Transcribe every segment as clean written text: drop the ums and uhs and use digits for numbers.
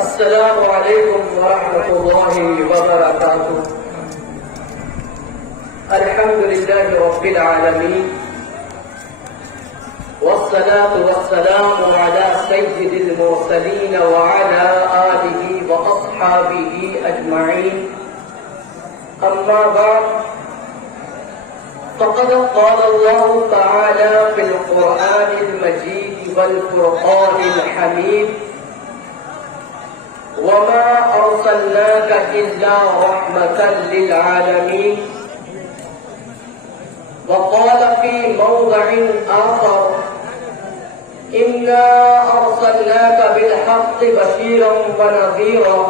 السلام علیکم ورحمۃ اللہ وبرکاتہ. الحمد للہ رب العالمین والصلاة والسلام على سید المرسلین وعلى آلہ واصحابہ اجمعین. اما بعد فقد قال الله تعالى في القرآن المجيد والفرقان الحميد وما أرسلناك إلا رحمة للعالمين. وقال في موضع آخر إنا أرسلناك بالحق بشيرا ونذيرا.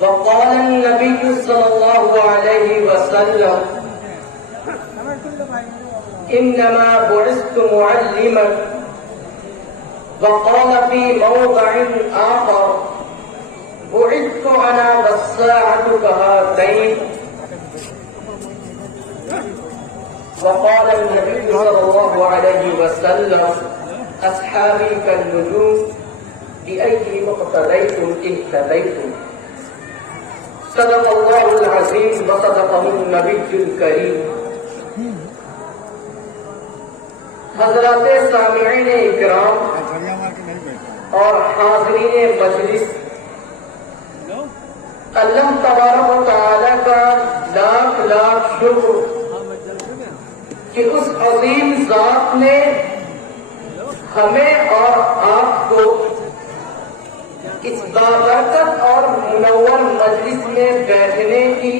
وقال النبي صلى الله عليه وسلم إنما بعثت معلما. وقال في موضع آخر بعثت أنا والساعة كهاتين. وقال النبي صلى الله عليه وسلم أصحابي كالنجوم بأيهم اقتديتم اهتديتم. صدق اللہ العظیم وصدقہ النبی الکریم. حضرات سامعین اکرام اور حاضرین مجلس، اللہ تبارک و تعالی کا لاکھ لاکھ شکر کہ اس عظیم ذات نے ہمیں اور آپ کو اس بابرکت اور منور مجلس میں بیٹھنے کی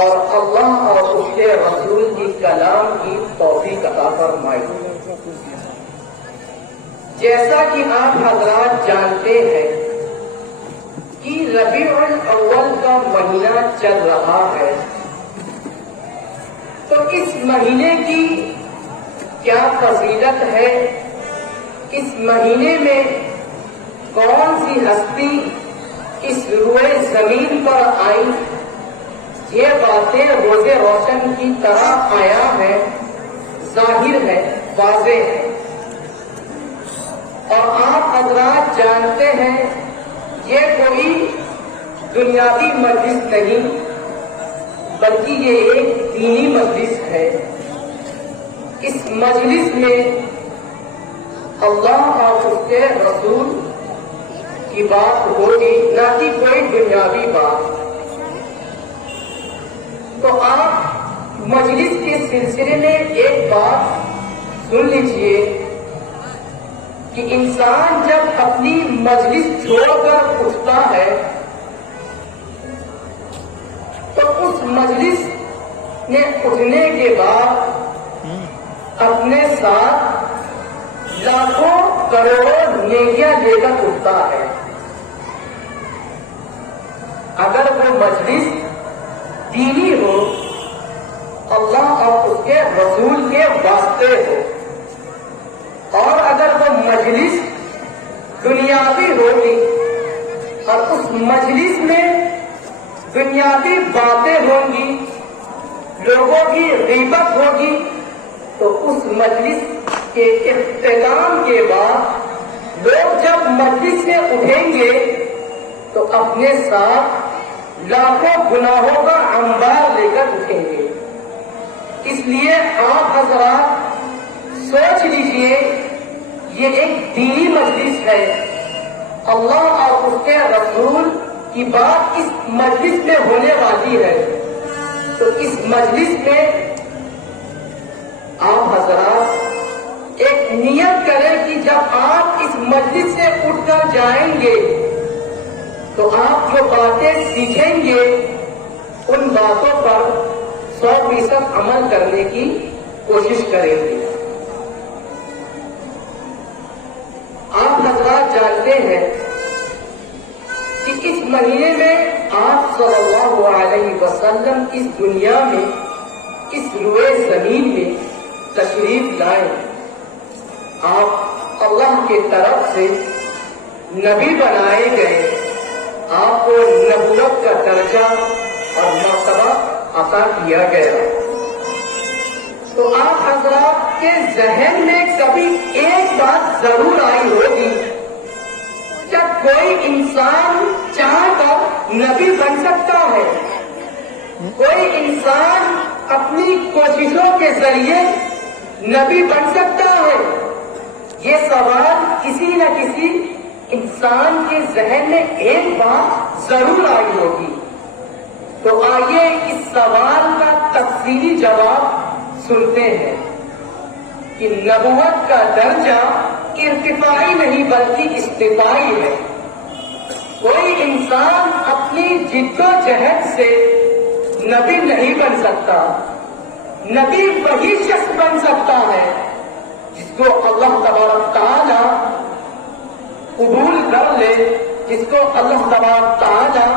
اور اللہ اور اس کے رسول کی کلام کی توفیق عطا فرمائی. جیسا کہ آپ حضرات جانتے ہیں کہ ربیع الاول کا مہینہ چل رہا ہے، تو اس مہینے کی کیا فضیلت ہے، اس مہینے میں کون سی ہستی اس روئے زمین پر آئی، یہ باتیں روز روشن کی طرح آیا ہے، ظاہر ہے، واضح ہے. اور آپ حضرات جانتے ہیں یہ کوئی دنیاوی مجلس نہیں بلکہ یہ ایک دینی مجلس ہے. اس مجلس میں اللہ اور اس کے رسول کی بات ہوگی، نہ کہ کوئی دنیاوی بات. تو آپ مجلس کے سلسلے میں ایک بات سن لیجئے کہ انسان جب اپنی مجلس چھوڑ کر اٹھتا ہے تو اس مجلس نے اٹھنے کے بعد اپنے ساتھ لاکھوں کروڑوں نیکیاں لے کر اٹھتا ہے. اگر وہ مجلس دینی ہو، اللہ اور اس کے رسول کے واسطے ہو، اور اگر وہ مجلس دنیاوی ہوگی اور اس مجلس میں دنیاوی باتیں ہوں گی، لوگوں کی غیبت ہوگی، تو اس مجلس کے اختتام کے بعد لوگ جب مجلس سے اٹھیں گے تو اپنے ساتھ لاکھوں گناہوں کا انبار لے کر اٹھیں گے. اس لیے آپ حضرات سوچ لیجئے یہ ایک دینی مجلس ہے، اللہ اور اس کے رسول کی بات اس مجلس میں ہونے والی ہے. تو اس مجلس میں آپ حضرات ایک نیت کریں کہ جب آپ اس مجلس سے اٹھ کر جائیں گے تو آپ جو باتیں سیکھیں گے ان باتوں پر 100% عمل کرنے کی کوشش کریں گے. آپ حضرات جانتے ہیں کہ اس مہینے میں آپ صلی اللہ علیہ وسلم اس دنیا میں اس روئے زمین میں تشریف لائے. آپ اللہ کی طرف سے نبی بنائے گئے، آپ کو نبوت کا درجہ اور مرتبہ عطا کیا گیا. تو آپ حضرات کے ذہن میں کبھی ایک بات ضرور آئی ہوگی کوئی انسان چاہ کر نبی بن سکتا ہے؟ کوئی انسان اپنی کوششوں کے ذریعے نبی بن سکتا ہے؟ یہ سوال کسی نہ کسی انسان کے ذہن میں ایک بار ضرور آئی ہوگی. تو آئیے اس سوال کا تفصیلی جواب سنتے ہیں کہ نبوت کا درجہ ارتفاعی نہیں بلکہ استفائی ہے. کوئی انسان اپنی جد و جہد سے نبی نہیں بن سکتا. نبی وہی شخص بن سکتا ہے جس کو اللہ تبارک تعالیٰ قبول کر لے، جس کو اللہ تبارک تعالیٰ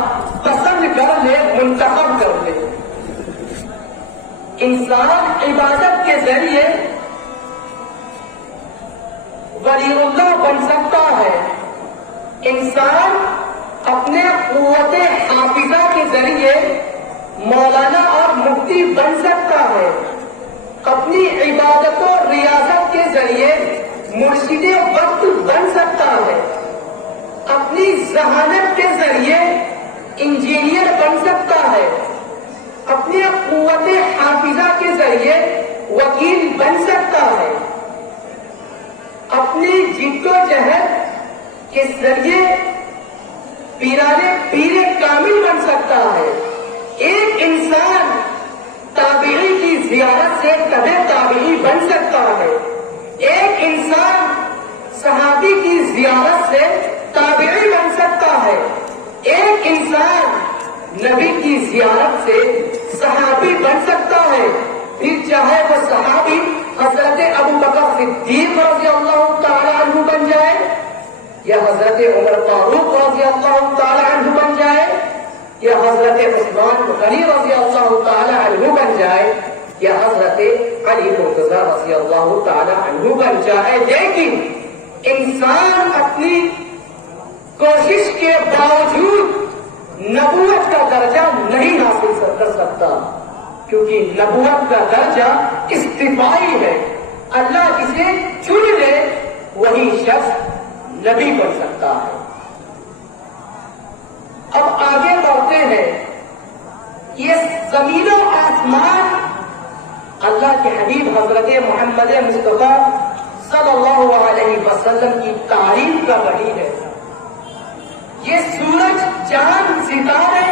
پسند کر لے، منتخب کر لے. انسان عبادت کے ذریعے ولی اللہ بن سکتا ہے. انسان اپنے قوت حافظہ کے ذریعے مولانا اور مفتی بن سکتا ہے. اپنی عبادت و ریاضت کے ذریعے مرشد وقت بن سکتا ہے. اپنی ذہانت کے ذریعے انجینئر بن سکتا ہے. اپنی قوت حافظہ کے ذریعے وکیل بن سکتا ہے. اپنی جد و جہد کے ذریعے پیر کامل بن سکتا ہے. ایک انسان تابعی کی زیارت سے تبع تابعی بن سکتا ہے. ایک انسان صحابی کی زیارت سے تابعی بن سکتا ہے. ایک انسان نبی کی زیارت سے صحابی بن سکتا ہے. پھر چاہے وہ صحابی حضرت ابو بکر صدیق رضی اللہ تعالی عنہ بن جائے یا حضرت عمر فاروق رضی اللہ تعالی عنہ بن جائے یا حضرت عثمان غنی رضی اللہ تعالی عنہ بن جائے یا حضرت علی مرتضی رضی اللہ تعالی عنہ بن جائے. لیکن انسان اپنی کوشش کے باوجود نبوت کا درجہ نہیں حاصل کر سکتا، کیونکہ نبوت کا درجہ استفائی ہے. اللہ جسے چن لے وہی شخص نبی بن سکتا ہے. اب آگے بڑھتے ہیں. یہ زمین و آسمان اللہ کے حبیب حضرت محمد مصطفیٰ صلی اللہ علیہ وسلم کی تعریف کر رہی ہے. یہ سورج چاند ستارے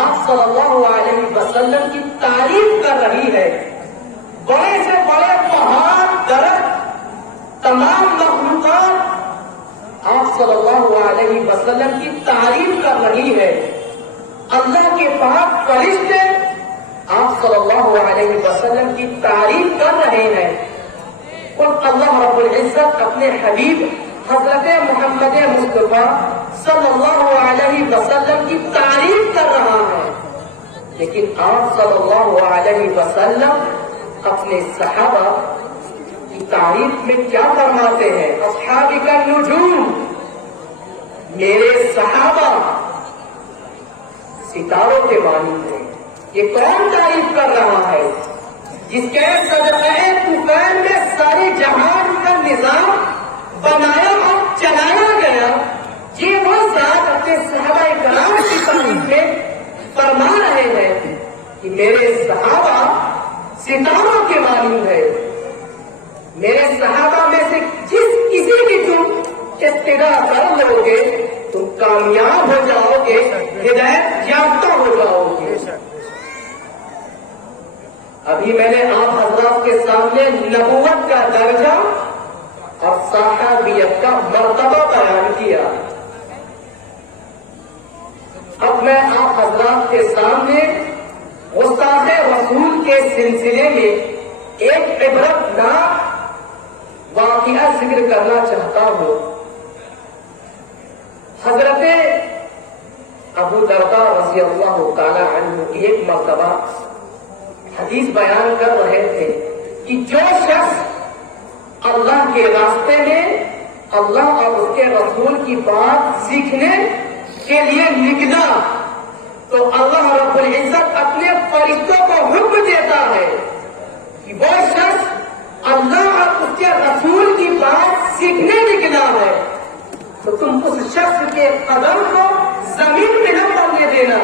آپ صلی اللہ علیہ وسلم کی تعریف کر رہی ہے. بڑے سے بڑے پہاڑ درخت تمام مخلوقات آپ صلی اللہ علیہ وسلم کی تعریف کر رہی ہے. اللہ کے پاک فرشتے آپ صلی اللہ علیہ وسلم کی تعریف کر رہے ہیں. اور اللہ رب العزت اپنے حبیب حضرت محمد مصطفیٰ صلی اللہ علیہ وسلم کی تعریف کر رہا ہے. لیکن آپ صلی اللہ علیہ وسلم اپنے صحابہ کی تعریف میں کیا فرماتے ہیں؟ اصحابی کا نجوم، میرے صحابہ ستاروں کے مانند ہیں. یہ کون تعریف کر رہا ہے؟ جس کے صدقہ طوفان میں سارے جہان کا نظام بنایا اور چلایا گیا. یہ وہ ذات اپنے صحابہ کرام کی تعریف میں فرما رہے ہیں کہ میرے صحابہ ستاروں کے مانند ہے. میرے صحابہ میں سے جس کسی کی تم اتباع کر لو گے تم کامیاب ہو جاؤ گے، ہدایت یافتہ ہو جاؤ گے. ابھی میں نے آپ حضرات کے سامنے نبوت کا درجہ اور صحابیت کا مرتبہ بیان کیا. اب میں آپ حضرات کے سامنے گستاخ رسول کے سلسلے میں ایک عبرتناک واقعہ ذکر کرنا چاہتا ہوں. حضرت ابو درداء رضی اللہ تعالی عنہ ایک مرتبہ حدیث بیان کر رہے تھے کہ جو شخص اللہ کے راستے میں اللہ اور اس کے رسول کی بات سیکھنے کے لیے نکلا تو اللہ رب العزت اپنے فرشتوں کو حکم دیتا ہے کہ وہ شخص اللہ اور اس کے رسول کی بات سیکھنے نکلا ہے تو تم اس شخص کے قدم کو زمین پہ نہ پڑنے دینا،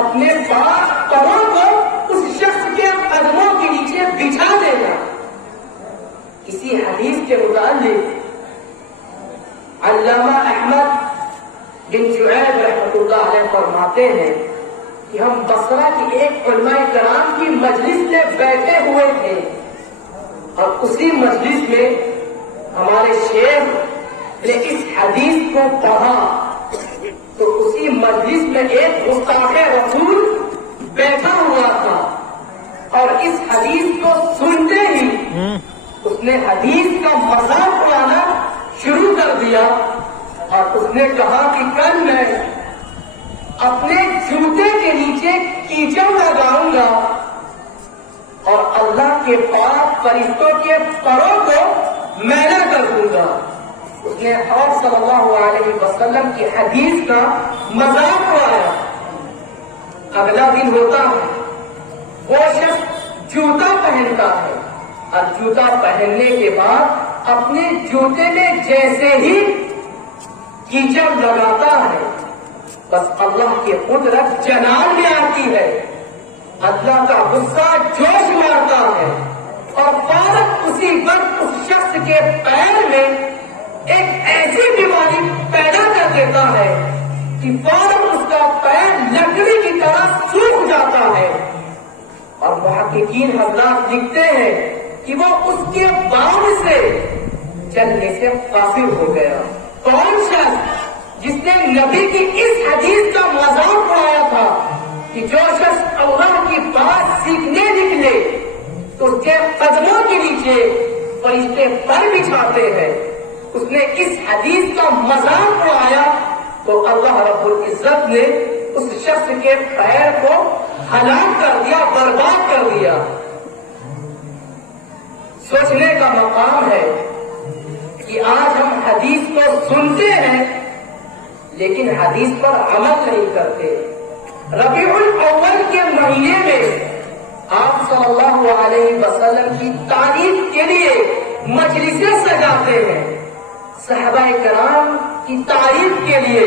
اپنے پاؤں کو اس شخص کے قدموں کے نیچے بچھا دینا۔ اسی حدیث کے متعلق علامہ احمد بن شعیب رحمۃ اللہ علیہ فرماتے ہیں کہ ہم بصرہ کی ایک علماء کرام کی مجلس میں بیٹھے ہوئے تھے، اور اسی مجلس میں ہمارے شیخ نے اس حدیث کو پڑھا، تو اسی مجلس میں ایک گستاخ رسول بیٹھا ہوا تھا، اور اس حدیث کو سنتے ہی اس نے حدیث کا مذاق اڑانا شروع کر دیا، اور اس نے کہا کہ کل میں اپنے جوتے کے نیچے کیچڑ لگاؤں گا اور اللہ کے پاک فرشتوں کے پروں کو میلا کر دوں گا۔ اس نے آپ صلی اللہ علیہ وسلم کی حدیث کا مذاق اڑایا۔ اگلا دن ہوتا ہے، وہ شخص جوتا پہنتا ہے، اور جوتا پہننے کے بعد اپنے جوتے میں جیسے ہی کیچڑ لگاتا ہے، بس اللہ کی قدرت جلال میں آتی ہے، اللہ کا غصہ جوش مارتا ہے، اور فوراً اسی وقت اس شخص کے پیر میں ایک ایسی بیماری پیدا کر دیتا ہے کہ فوراً اس کا پیر لکڑی کی طرح سوکھ جاتا ہے، اور محققین حضرات لکھتے ہیں کہ وہ اس کے بعد سے چلنے سے قاصر ہو گیا۔ کون شخص جس نے نبی کی اس حدیث کا مذاق اڑایا تھا کہ جو شخص اللہ کی بات سیکھنے نکلے تو اس کے قدموں کے نیچے فرشتے پر بچھاتے ہیں، اس نے اس حدیث کا مذاق اڑایا تو اللہ رب العزت نے اس شخص کے پیر کو ہلاک کر دیا، برباد کر دیا۔ سوچنے کا مقام ہے کہ آج ہم حدیث کو سنتے ہیں لیکن حدیث پر عمل نہیں کرتے۔ ربیع الاول کے مہینے میں آپ صلی اللہ علیہ وسلم کی تعریف کے لیے مجلسیں سجاتے ہیں، صحابہ کرام کی تعریف کے لیے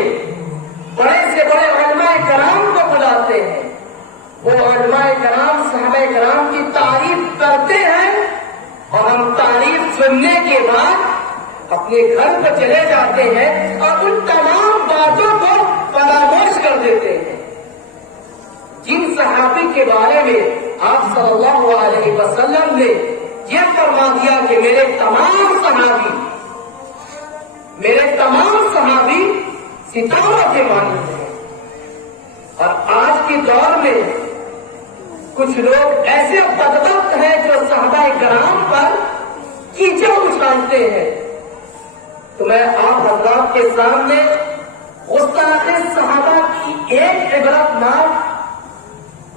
بڑے سے بڑے علماء کرام کو بلاتے ہیں، وہ علماء کرام صحابہ کرام کی تعریف کرتے ہیں، اور ہم تعریف سننے کے بعد اپنے گھر پر چلے جاتے ہیں اور ان تمام باتوں کو فراموش کر دیتے ہیں۔ جن صحابی کے بارے میں آپ صلی اللہ علیہ وسلم نے یہ فرما دیا کہ میرے تمام صحابی ستاروں کے مانند ہیں، اور آج کے دور میں کچھ لوگ ایسے بدبخت ہیں جو صحابہ کرام پر کیچڑ اچھالتے ہیں، تو میں آپ حضرات کے سامنے گستاخ صحابہ کی ایک عبرتناک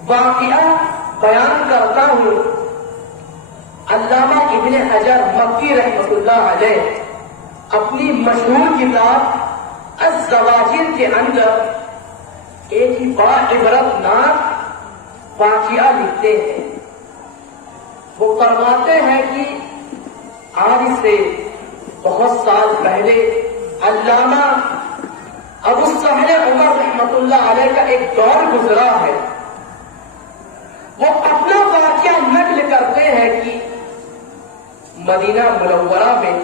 واقعہ بیان کرتا ہوں۔ علامہ ابن حجر مکی رحمۃ اللہ علیہ اپنی مشہور کتاب الزواجر کے اندر ایک ہی بڑا عبرتناک واقعہ لکھتے ہیں۔ وہ فرماتے ہیں کہ آج سے بہت سال پہلے علامہ ابو سہل عمر رحمۃ اللہ علیہ کا ایک دور گزرا ہے۔ وہ اپنا واقعہ نقل کرتے ہیں کہ مدینہ منورہ میں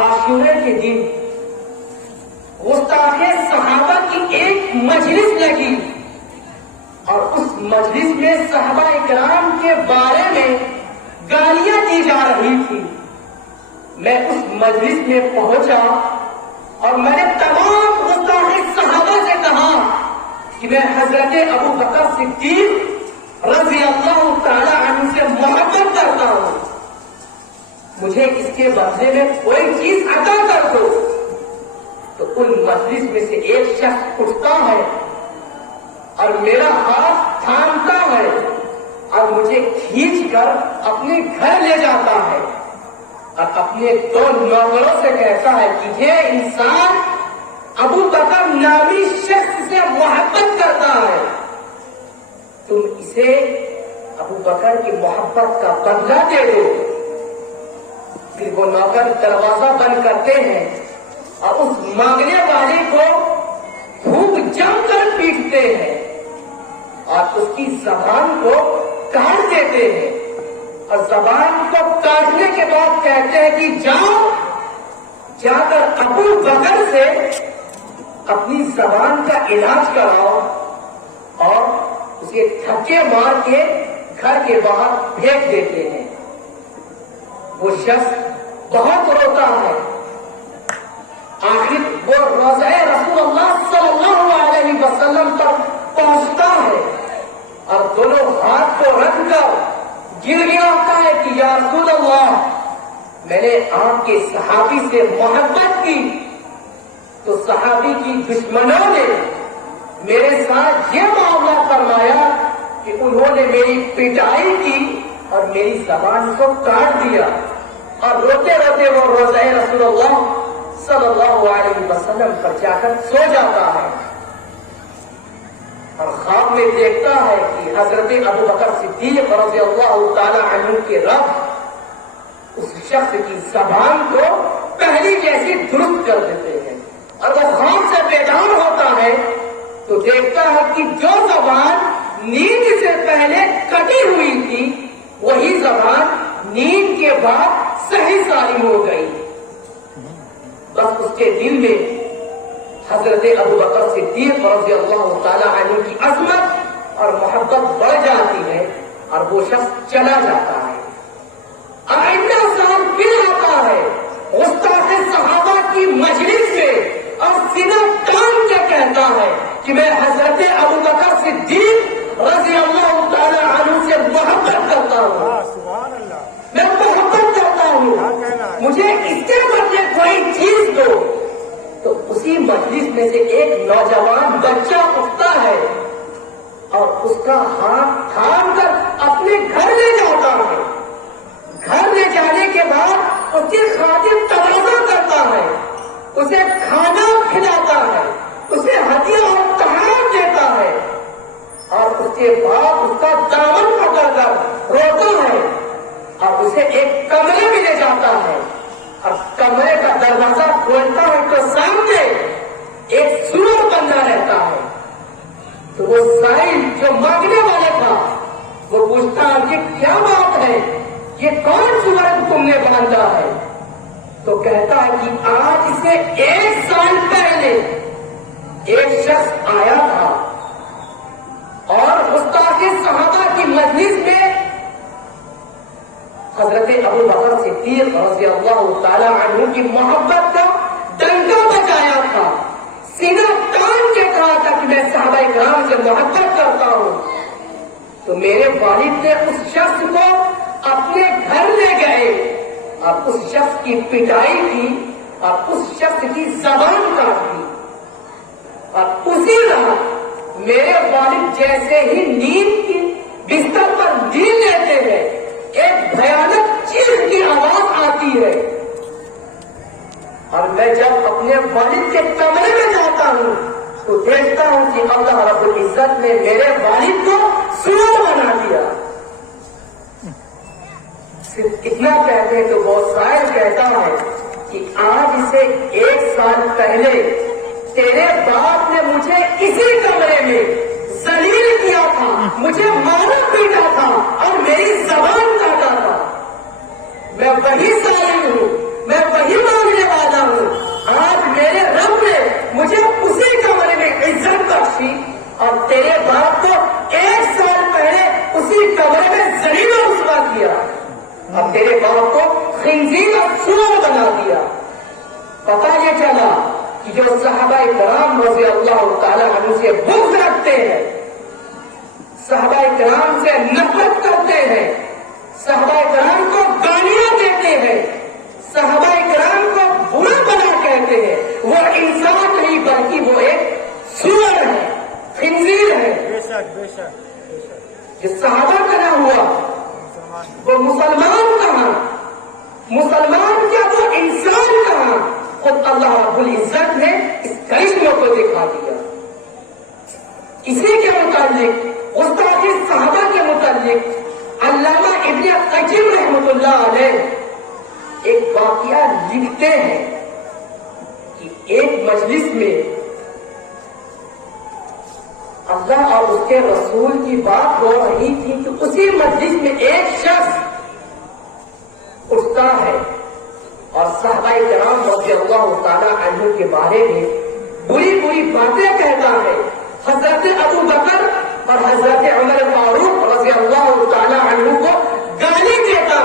عاشورے کے دن گستاخ صحابہ کی ایک مجلس لگی، اور اس مجلس میں صحابہ کرام کے بارے میں گالیاں دی جا رہی تھی۔ میں اس مجلس میں پہنچا اور میں نے تمام گستاخ صحابہ سے کہا کہ میں حضرت ابو بکر صدیق رضی اللہ تعالی عنہ سے محبت کرتا ہوں، مجھے اس کے بدلے میں کوئی چیز عطا کر دو۔ تو ان مجلس میں سے ایک شخص اٹھتا ہے اور میرا ہاتھ تھامتا ہے اور مجھے کھینچ کر اپنے گھر لے جاتا ہے، اور اپنے دو نوکروں سے کہتا ہے کہ یہ انسان ابو بکر نامی شخص سے محبت کرتا ہے، تم اسے ابو بکر کی محبت کا بدلہ دے دو۔ پھر وہ نوکر دروازہ بند کرتے ہیں اور اس مانگنے والے کو خوب جم کر پیٹتے ہیں اور اس کی زبان کو کاٹ دیتے ہیں، اور زبان کو کاٹنے کے بعد کہتے ہیں کہ جاؤ جا کر ابو بکر سے اپنی زبان کا علاج کراؤ، اور اسے تھکے مار کے گھر کے باہر پھینک دیتے ہیں۔ وہ شخص بہت روتا ہے، آخر وہ روضہ رسول اللہ صلی اللہ علیہ وسلم تک پہنچتا ہے اور دونوں ہاتھ کو رکھ کر گڑ آتا ہے کہ یا رسول اللہ، میں نے آپ کے صحابی سے محبت کی تو صحابی کی دشمنوں نے میرے ساتھ یہ معاملہ فرمایا کہ انہوں نے میری پٹائی کی اور میری زبان کو کاٹ دیا، اور روتے روتے وہ روضہ رسول اللہ صلی اللہ علیہ وسلم پر جا کر سو جاتا ہے، اور خواب میں دیکھتا ہے کہ حضرت ابو بکر صدیق رضی اللہ تعالی عنہ کے رب اس شخص کی زبان کو پہلی جیسی درست کر دیتے ہیں، اور وہ خواب سے بیدار ہوتا ہے تو دیکھتا ہے کہ جو زبان نیند سے پہلے کٹی ہوئی تھی وہی زبان نیند کے بعد صحیح سالم ہو گئی۔ بس اس کے دل میں حضرت ابو بکر صدیق رضی اللہ تعالی عنہ کی عظمت اور محبت بڑھ جاتی ہے، اور وہ شخص چلا جاتا ہے۔ آئندہ سال پھر آتا ہے گستاخ صحابہ کی مجلس میں اور سینہ تان کے کہتا ہے کہ میں حضرت ابو بکر صدیق رضی اللہ تعالی عنہ سے محبت کرتا ہوں، میں محبت کرتا ہوں، مجھے اس کے بدلے کوئی چیز دو۔ تو اسی مجلس میں سے ایک نوجوان بچہ اٹھتا ہے اور اس کا ہاتھ تھام کر اپنے گھر لے جاتا ہے۔ گھر لے جانے کے بعد اس کے خادم تقاضا کرتا ہے، اسے کھانا کھلاتا ہے، اسے ہدیہ اور تحائف دیتا ہے، اور اس کے بعد اس کا دامن پکڑ کر روتا ہے اور اسے ایک کمرے میں لے جاتا ہے، اور کمرے کا دروازہ کھولتا ہے تو سامنے ایک سور بندہ رہتا ہے۔ تو وہ سائل جو مانگنے والا تھا وہ پوچھتا ہے کہ کیا بات ہے، یہ کون سور تم نے باندھا ہے؟ تو کہتا ہے کہ آج سے 1 سال پہلے ایک شخص آیا تھا اور گستاخ صحابہ کی مجلس میں حضرت ابو بکر صدیق رضی اللہ تعالی عنہ کی محبت کا ڈنکا بجایا تھا، سینہ تان کے کہا تھا کہ میں صحابہ کرام سے محبت کرتا ہوں۔ تو میرے والد نے اس شخص کو اپنے گھر لے گئے اور اس شخص کی پٹائی کی اور اس شخص کی زبان کاٹ دی، اور اسی رات میرے والد جیسے ہی نیند کی بستر پر نیند لیتے ہیں ایک بھیانک چیخ کی آواز آتی ہے، اور میں جب اپنے والد کے کمرے میں جاتا ہوں تو دیکھتا ہوں کہ اللہ رب العزت نے میرے والد کو سور بنا دیا۔ صرف اتنا کہتے ہیں تو وہ شاعر کہتا ہے کہ آج سے 1 سال پہلے تیرے باپ نے مجھے اسی کمرے میں ذلیل کیا تھا، مجھے مارا پیٹا تھا اور میری زبان کاٹا تھا۔ میں وہی ظالم ہوں، میں وہی مانگنے والا ہوں، آج میرے رب نے مجھے اسی کمرے میں عزت بخشی اور تیرے باپ کو 1 سال پہلے اسی کمرے میں ذلیل و رسوا کیا، اب تیرے باپ کو خنزیر اور سور بنا دیا۔ پتہ یہ چلا کہ جو صحابہ کرام رضی اللہ تعالی عنہ سے بغض رکھتے ہیں، صحابہ کرام سے نفرت کرتے ہیں، صحابہ کرام کو گالیاں دیتے ہیں، صحابہ کرام کو برا بنا کہتے ہیں، وہ انسان نہیں بلکہ وہ ایک سور ہے، خنزیر ہے۔ بے شک بے شک جس صحابہ کا نہ ہوا وہ مسلمان کہاں، مسلمان کیا وہ انسان کہاں؟ خود اللہ رب العزت نے اس کرشمے کو دکھا دیا۔ اسی کے متعلق گستاخ صحابہ کے متعلق علامہ ابن قیم رحمۃ اللہ علیہ ایک واقعہ لکھتے ہیں کہ ایک مجلس میں اللہ اور اس کے رسول کی بات ہو رہی تھی کہ اسی مجلس میں ایک شخص اٹھتا ہے اور صحابہ کرام رضی اللہ تعالیٰ عنہ کے بارے میں بری بری باتیں کہتا ہے. حضرت ابو بکر اور حضرت عمر فاروق رضی اللہ تعالیٰ عنہ کو گالی دیتا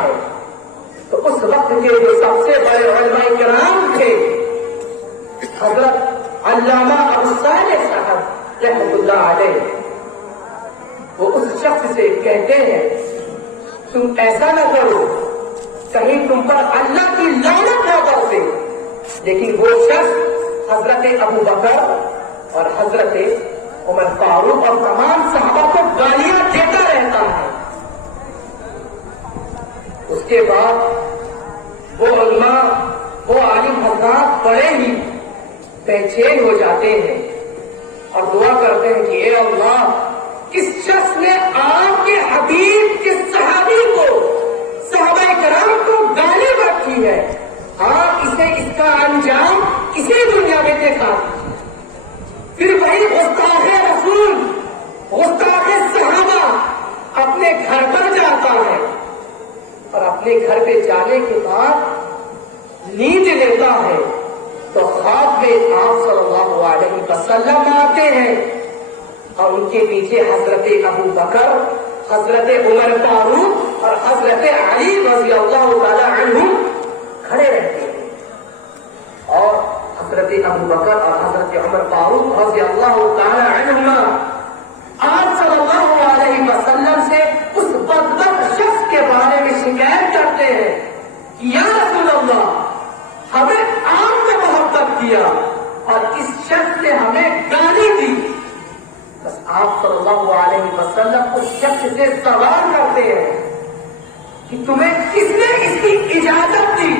ہے. تو اس وقت کے جو سب سے بڑے علماء کرام تھے حضرت علامہ ابو صالح صاحب رحمۃ اللہ علیہ، وہ اس شخص سے کہتے ہیں تم ایسا نہ کرو کہیں تم پر اللہ کی لعنت نہ برسے. لیکن وہ شخص حضرت ابو بکر اور حضرت عمر فاروق اور تمام صحابہ کو گالیاں دیتا رہتا ہے. اس کے بعد وہ علماء وہ عالم حضرات بڑے ہی بے چین ہو جاتے ہیں اور دعا کرتے ہیں کہ اے اللہ، کس شخص نے آپ کے حبیب کے صحابی کو صحابہ کرام کو گالی رکھی ہے، آپ اسے اس کا انجام اسی دنیا میں دیکھا. پھر وہی گستاخ رسول گستاخ صحابہ اپنے گھر پر جاتا ہے اور اپنے گھر پہ جانے کے بعد نیند لیتا ہے تو خواب میں آپ صلی اللہ علیہ وسلم آتے ہیں اور ان کے پیچھے حضرت ابو بکر، حضرت عمر فاروق اور حضرت علی رضی اللہ تعالی عنہ کھڑے رہتے ہیں. اور حضرت ابو بکر اور حضرت عمر فاروق رضی اللہ تعالی عنہما آپ صلی اللہ علیہ وسلم سے اس بدبخت شخص کے بارے میں شکایت کرتے ہیں کہ یا رسول اللہ، ہمیں آپ نے محبت کیا اور اس شخص نے ہمیں گالی دی. بس آپ صلی اللہ علیہ وسلم اس شخص سے سوال کرتے ہیں کہ تمہیں کس نے اس کی اجازت دی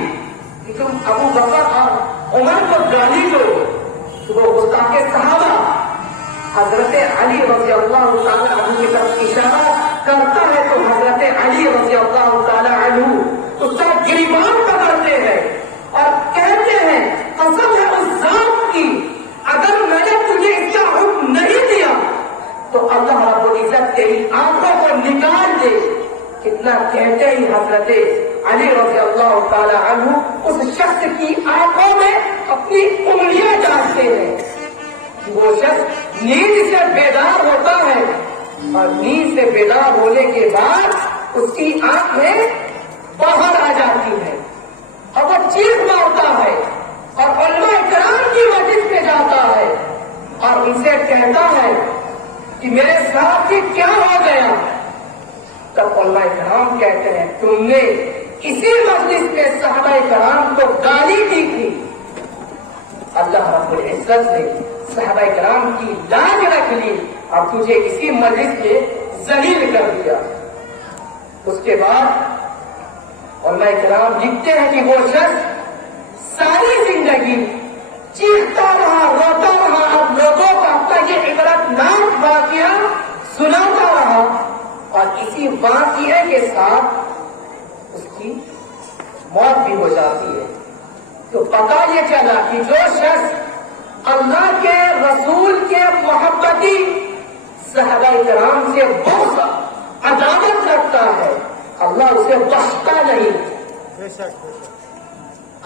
کہ تم ابو بکر اور عمر کو گالی دو؟ تو وہ گستاخ صحابہ حضرت علی رضی اللہ تعالی عنہ کی طرف اشارہ کرتا ہے تو حضرت علی رضی اللہ تعالی عنہ اس کا گریبان پکڑتے ہیں اور کہتے ہیں قسم ہے اس ذات کی، اگر میں نے تجھے اس کا حکم نہیں دیا تو اللہ رب العزت تیری آنکھوں کو نکال دے. کتنا کہتے ہی حضرت علی رضی اللہ تعالی عنہ اس شخص کی آنکھوں میں اپنی انگلیاں ڈالتے ہیں. وہ شخص نیند سے بیدار ہوتا ہے اور نیند سے بیدار ہونے کے بعد اس کی آنکھیں باہر آ جاتی ہیں اور وہ چیخ مارتا ہے اور علماء کرام کی مجلس میں جاتا ہے اور ان سے کہتا ہے کہ میرے ساتھ یہ کیا ہو گیا؟ تب علماء کرام کہتے ہیں تم نے اسی مجلس میں صحابہ کرام کو گالی دی تھی، اللہ رب العزت نے صحابہ کرام کی لاج رکھ لی اور تجھے اسی مجلس میں ذلیل کر دیا. اس کے بعد علماء کرام لکھتے ہیں کہ وہ شخص ساری زندگی چیختا رہا، روتا رہا اور لوگوں کو اپنا یہ عبرتناک واقعہ سناتا رہا اور اسی واقعے کے ساتھ اس کی موت بھی ہو جاتی ہے. تو پتا یہ چلا کہ جو شخص اللہ کے رسول کے محبتی صحابہ کرام سے بہت عداوت رکھتا ہے، اللہ اسے بخشتا نہیں،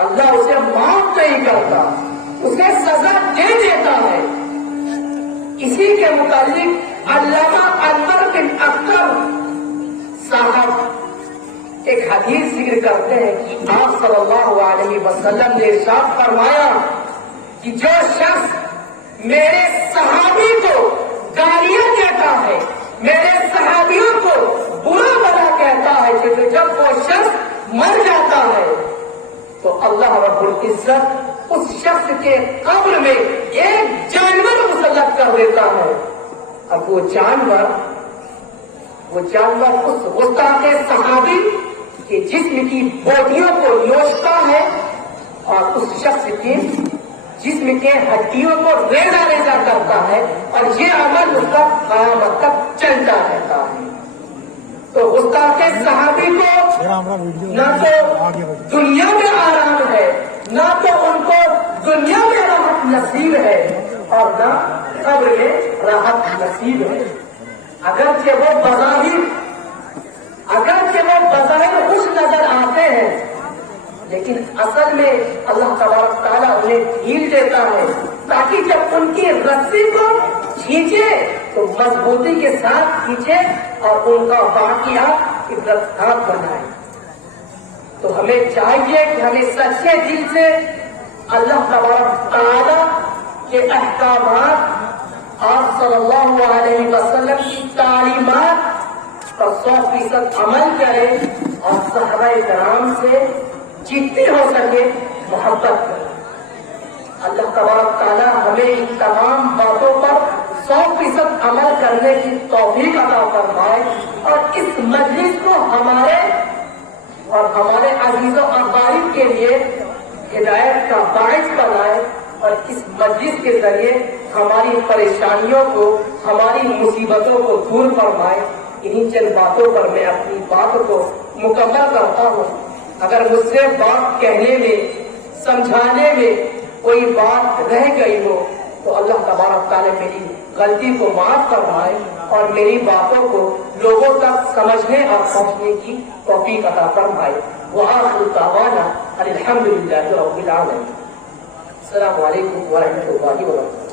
اللہ اسے معاف نہیں کرتا، اسے سزا دے دیتا ہے. اسی کے متعلق علامہ انور بن اختر صاحب ایک حدیث ذکر کرتے ہیں کہ آپ صلی اللہ علیہ وسلم نے ارشاد فرمایا کہ جو شخص میرے صحابی کو گالیاں کہتا ہے، میرے صحابیوں کو برا بھلا کہتا ہے، کہ جب وہ شخص مر جاتا ہے تو اللہ رب العزت اس شخص کے قبر میں ایک جانور مسلط کر دیتا ہے. اب وہ جانور اس گستاخ صحابی کے جسم کی بوٹیوں کو نوچتا ہے اور اس شخص کے جسم کے ہڈیوں کو ریزہ ریزہ کرتا ہے اور یہ عمل اس کا قیامت تک چلتا رہتا ہے. تو گستاخ صحابی کو نہ تو دنیا میں آرام ہے ہے، نہ تو ان کو دنیا میں راحت نصیب ہے اور نہ قبر میں راحت نصیب ہے۔ اگرچہ وہ بظاہر خوش نظر آتے ہیں، لیکن اصل میں اللہ تبارک تعالیٰ انہیں ڈھیل دیتا ہے تاکہ جب ان کی رسی کو کھینچے تو مضبوطی کے ساتھ کھینچے اور ان کا واقعہ عبرتناک بنائے۔ تو ہمیں چاہیے کہ ہمیں سچے دل سے اللہ تبارک تعالیٰ کے احکامات، آپ صلی اللہ علیہ وسلم کی تعلیمات پر 100% عمل کریں اور صحابہ کرام سے جتنی ہو سکے محبت کریں۔ اللہ تبارک تعالیٰ ہمیں ان تمام باتوں پر 100% عمل کرنے کی توفیق عطا فرمائے اور اس مجلس کو ہمارے اور ہمارے عزیز و اقارب کے لیے ہدایت کا باعث بنائے اور اس مجلس کے ذریعے ہماری پریشانیوں کو، ہماری مصیبتوں کو دور فرمائے۔ انہی چند باتوں پر میں اپنی بات کو مکمل کرتا ہوں۔ اگر مجھ سے بات کہنے میں، سمجھانے میں کوئی بات رہ گئی ہو تو اللہ تبارک تعالیٰ میری غلطی کو معاف فرمائے اور میری باتوں کو لوگوں تک سمجھنے اور پہنچنے کی توفیق عطا فرمائے۔ وآخر دعوانا الحمد للہ رب العالمین۔ السلام علیکم ورحمۃ اللہ وبرکاتہ۔